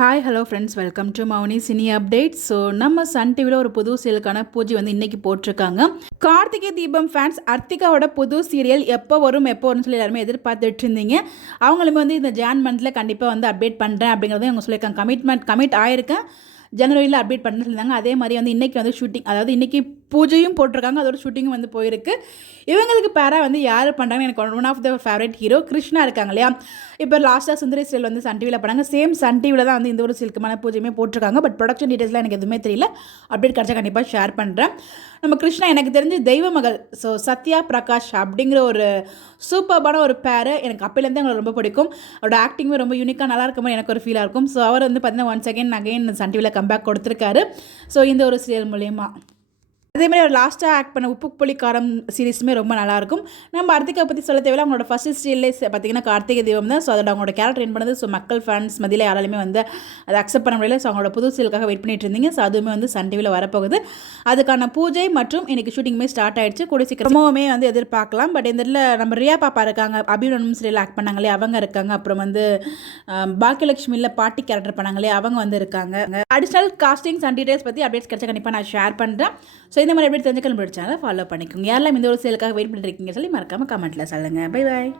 Hi hello friends, welcome to Mouni cine update. So நம்ம Sun டிவியில் ஒரு புது சீரியலுக்கான பூஜை வந்து இன்றைக்கி போட்டிருக்காங்க. கார்த்திகை தீபம் ஃபேன்ஸ் அர்த்திகாவோட புது சீரியல் எப்போ வரும்னு சொல்லி எல்லாருமே எதிர்பார்த்துட்டு இருந்தீங்க. அவங்களுமே வந்து இந்த ஜான் மந்தில் கண்டிப்பாக வந்து அப்டேட் பண்ணுறேன் அப்படிங்கிறத அவங்க சொல்லியிருக்காங்க. கமிட் ஆயிருக்கேன், ஜனவரியில் அப்டேட் பண்ணுன்னு சொல்லியிருந்தாங்க. அதே மாதிரி வந்து இன்றைக்கி வந்து ஷூட்டிங், அதாவது இன்றைக்கி பூஜையும் போட்டிருக்காங்க, அதோட ஷூட்டிங்கும் வந்து போயிருக்கு. இவங்களுக்கு பேராக வந்து யார் பண்ணுறாங்கன்னு எனக்கு one of the favourite hero Krishna இருக்காங்க இல்லையா. இப்போ லாஸ்ட்டாக சுந்தரி சீரியல் வந்து சன் டிவியில் பண்ணாங்க. சேம் சன் டிவியில் தான் வந்து இந்த ஒரு சில்கமான பூஜையுமே போட்டிருக்காங்க. பட் ப்ரொடக்ஷன் டீட்டெயில்ஸ்லாம் எனக்கு எதுவுமே தெரியல. அப்டேட் கிடச்சா கண்டிப்பாக ஷேர் பண்ணுறேன். நம்ம கிருஷ்ணா எனக்கு தெரிஞ்சு தெய்வ மகள், ஸோ சத்யா பிரகாஷ் அப்படிங்கிற ஒரு சூப்பர்பான ஒரு பேரு. எனக்கு அப்போலேருந்து எங்களுக்கு ரொம்ப பிடிக்கும். அவரோட ஆக்டிங்குமே ரொம்ப யூனிக்காக நல்லா இருக்கும் எனக்கு ஒரு ஃபீலாக இருக்கும். ஸோ அவர் வந்து பார்த்தீங்கன்னா ஒன்ஸ் அகைன் சன் டிவியில் கம்பேக் கொடுத்துருக்காரு. ஸோ இந்த ஒரு சீரியல் மூலயமா அதேமாதிரி அவர் லாஸ்ட்டாக ஆக்ட் பண்ண உப்பு புளி காரம் சீரிஸுமே ரொம்ப நல்லாயிருக்கும். நம்ம அர்த்திகா பற்றி சொல்ல தேவையில்ல. அவங்களோட ஃபஸ்ட் சீரியல்லே பார்த்தீங்கன்னா கார்த்திகை தீபம் தான். ஸோ அதோட அவங்களோட கேரக்டர் என் பண்ணது. ஸோ மக்கள் ஃபேன்ஸ் மதியில் யாராலுமே வந்து அதை அக்செப்ட் பண்ண முடியல. ஸோ அவங்களோட புது சீரியலுக்காக வெயிட் பண்ணிட்டு இருந்தீங்க. ஸோ அதுவுமே வந்து சன் டிவியில் வரப்போகுது. அதுக்கான பூஜை மற்றும் இன்றைக்கி ஷூட்டிங்குமே ஸ்டார்ட் ஆகிடுச்சு. கூடிய சீக்கிரமாகவுமே வந்து எதிர்பார்க்கலாம். பட் இந்த இதில் நம்ம ரியா பாப்பா இருக்காங்க, அபிநவனும் சீரியல் ஆக்ட் பண்ணாங்களே அவங்க இருக்காங்க. அப்புறம் வந்து பாக்கியலட்சுமியில் பாட்டி கேரக்டர் பண்ணாங்களே அவங்க வந்து இருக்காங்க. அடிஷ்னல் காஸ்டிங்ஸ் அண்ட் டீடைல்ஸ் பற்றி அப்டேட்ஸ் கிடைச்சா கண்டிப்பாக நான் ஷேர் பண்ணுறேன். ஸோ இந்த மாதிரி எப்படி தெரிஞ்சுக்கணும் சேனலை ஃபாலோ பண்ணிக்கோங்க. யாரெல்லாம் இந்த ஒரு சேலுக்காக வெயிட் பண்ணிருக்கீங்க சொல்லி மறக்காமல் கமெண்ட்டில் சொல்லுங்கள். Bye bye.